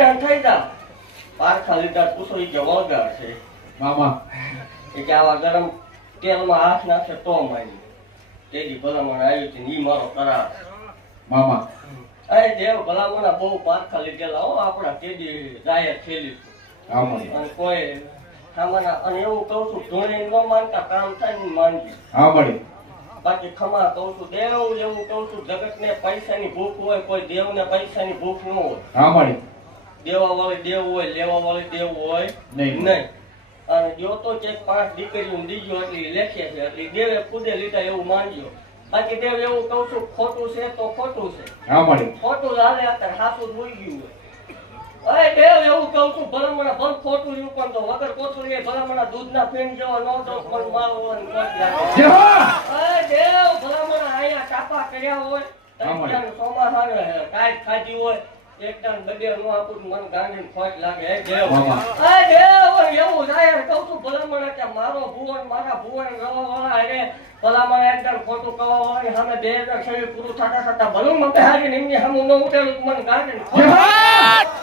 એકદમ થઈ જાવ પારખા લીધા પૂછો ઈ કે વળગાર છે મામા એ કે આવા ગરમ તેલમાં હાથ નાખે તો મારી તેજી ભલામણ આવી હતી ઈ મારો કરાર મામા અરે દેવ ભલામણા બહુ પારખા લીધેલા હો આપણા તેજી જાહેર થયેલી આમાં અને કોઈ સામાના અને એવું કહું છું ધોણી ન માનતા કામ થાય ને માનજી હા મળી બાકી ખમા કહું છું દેવ એવું કહું છું જગતને પૈસાની ભૂખ હોય કોઈ દેવને પૈસાની ભૂખ ન હોય હા મળી દેવા વાળી દેવ હોય લેવા વાળી દેવ હોય નહીં. નહીં અને જો તો ચેક 5 દીકરીઓ દીજો એટલી લેખે છે એટલે દેવે ખુદે લીધા એવું માનજો બાકી દેવ એવું કહું છું ખોટું છે તો ખોટું છે હા મળી ખોટું લાલે અત્યારે સાચું ભૂલી ગયું હોય અરે દેવ એવું કહું છું ભલામણા ભલ ખોટું રહ્યું પણ તો વગર કોથળી એ ભલામણા દૂધના ફેન જેવા ન દો પણ મારો હોય ને કોટ લાગે જય હો! અરે દેવ ભલામણા અહીંયા ટાપા કર્યા હોય આમાં. એકદમ ચોમાસાને ટાઈટ ખાધી હોય એકદમ બબે નો આપું મન ગાંડીને ખોટ લાગે હે દેવ આમાં. અરે દેવ એવું જાય કહું છું ભલામણા કે મારો ભુવન મારા ભુવન રવા વાળા અરે ભલામણા એકદમ ખોટું કવા વાળા સામે 2000 શરીર પૂરું થતા થતા ભલું મતે હારી એમની સામે ન ઉઠેલું મને ગાંડીને ખોટ જય હો!